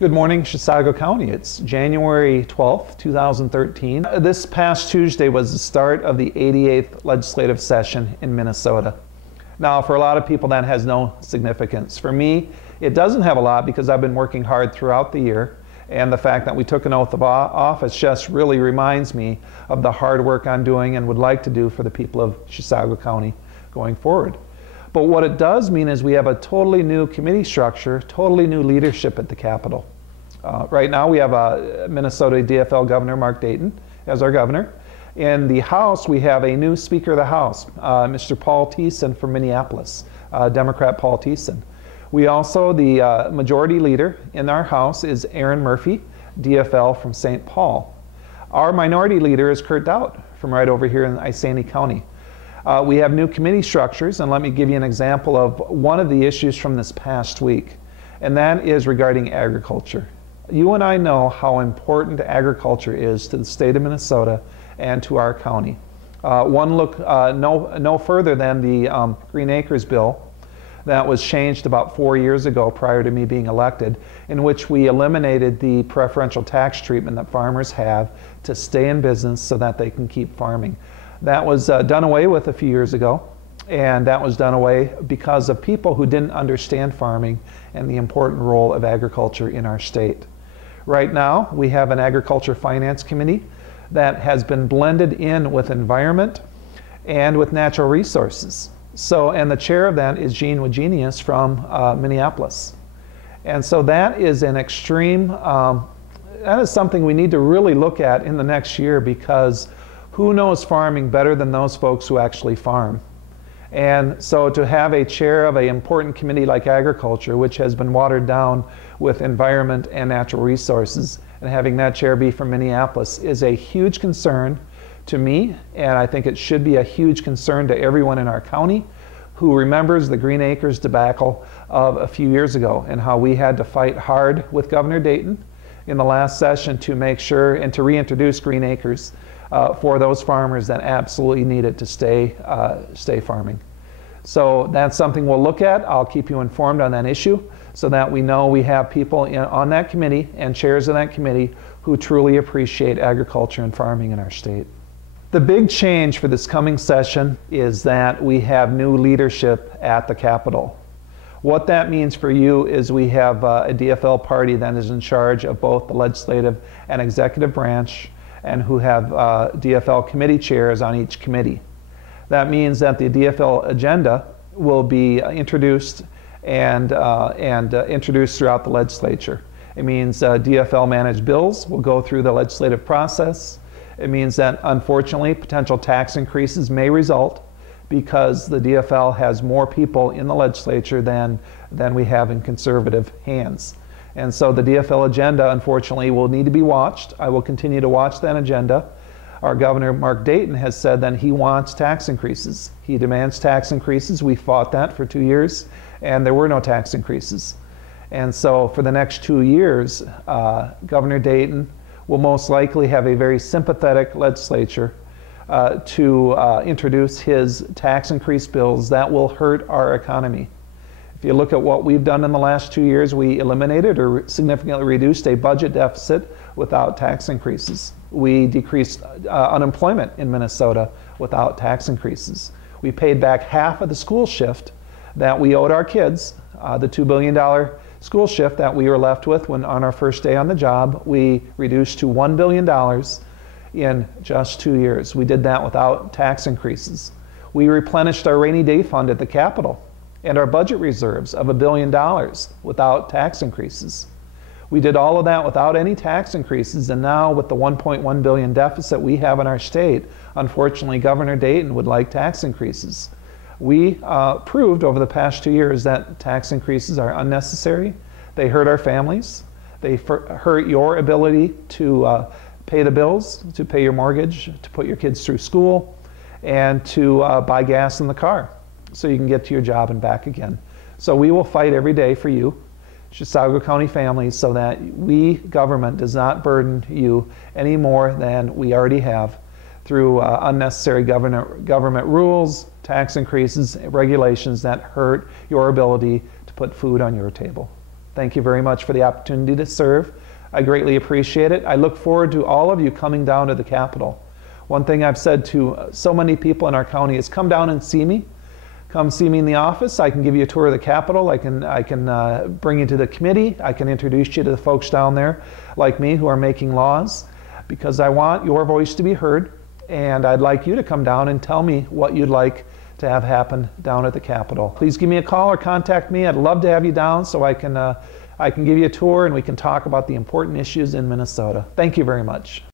Good morning, Chisago County. It's January 12th, 2013. This past Tuesday was the start of the 88th legislative session in Minnesota. Now, for a lot of people, that has no significance. For me, it doesn't have a lot because I've been working hard throughout the year, and the fact that we took an oath of office just really reminds me of the hard work I'm doing and would like to do for the people of Chisago County going forward. But what it does mean is we have a totally new committee structure, totally new leadership at the Capitol. Right now we have Minnesota DFL Governor Mark Dayton as our governor. In the House, we have a new Speaker of the House, Mr. Paul Thiessen from Minneapolis, Democrat Paul Thiessen. We also, the majority leader in our House is Aaron Murphy, DFL from St. Paul. Our minority leader is Kurt Dowd from right over here in Isanti County. We have new committee structures, and let me give you an example of one of the issues from this past week, and that is regarding agriculture. You and I know how important agriculture is to the state of Minnesota and to our county. One look no further than the Green Acres bill that was changed about 4 years ago prior to me being elected, in which we eliminated the preferential tax treatment that farmers have to stay in business so that they can keep farming. That was done away with a few years ago, and that was done away because of people who didn't understand farming and the important role of agriculture in our state. Right now, we have an Agriculture Finance Committee that has been blended in with environment and with natural resources. And the chair of that is Gene Wagenius from Minneapolis. And so that is an extreme, that is something we need to really look at in the next year, because who knows farming better than those folks who actually farm? And so to have a chair of an important committee like agriculture, which has been watered down with environment and natural resources, and having that chair be from Minneapolis is a huge concern to me, and I think it should be a huge concern to everyone in our county who remembers the Green Acres debacle of a few years ago and how we had to fight hard with Governor Dayton in the last session to make sure and to reintroduce Green Acres for those farmers that absolutely needed to stay farming. So that's something we'll look at. I'll keep you informed on that issue so that we know we have people on that committee and chairs of that committee who truly appreciate agriculture and farming in our state. The big change for this coming session is that we have new leadership at the Capitol. What that means for you is we have a DFL party that is in charge of both the legislative and executive branch, and who have DFL committee chairs on each committee. That means that the DFL agenda will be introduced and introduced throughout the legislature. It means DFL managed bills will go through the legislative process. It means that, unfortunately, potential tax increases may result because the DFL has more people in the legislature than we have in conservative hands. And so the DFL agenda, unfortunately, will need to be watched. I will continue to watch that agenda. Our Governor, Mark Dayton, has said that he wants tax increases. He demands tax increases. We fought that for 2 years, and there were no tax increases. And so for the next 2 years, Governor Dayton will most likely have a very sympathetic legislature to introduce his tax increase bills that will hurt our economy. If you look at what we've done in the last 2 years, we eliminated or significantly reduced a budget deficit without tax increases. We decreased unemployment in Minnesota without tax increases. We paid back half of the school shift that we owed our kids, the $2 billion school shift that we were left with when on our first day on the job. We reduced to $1 billion in just 2 years. We did that without tax increases. We replenished our rainy day fund at the Capitol and our budget reserves of $1 billion without tax increases. We did all of that without any tax increases, and now with the $1.1 billion deficit we have in our state, unfortunately Governor Dayton would like tax increases. We proved over the past 2 years that tax increases are unnecessary. They hurt our families. They hurt your ability to pay the bills, to pay your mortgage, to put your kids through school, and to buy gas in the car so you can get to your job and back again. So we will fight every day for you, Chisago County families, so that we, government, does not burden you any more than we already have through unnecessary government rules, tax increases, regulations that hurt your ability to put food on your table. Thank you very much for the opportunity to serve. I greatly appreciate it. I look forward to all of you coming down to the Capitol. One thing I've said to so many people in our county is come down and see me. Come see me in the office. I can give you a tour of the Capitol. I can bring you to the committee. I can introduce you to the folks down there like me who are making laws, because I want your voice to be heard, and I'd like you to come down and tell me what you'd like to have happen down at the Capitol. Please give me a call or contact me. I'd love to have you down so I can give you a tour and we can talk about the important issues in Minnesota. Thank you very much.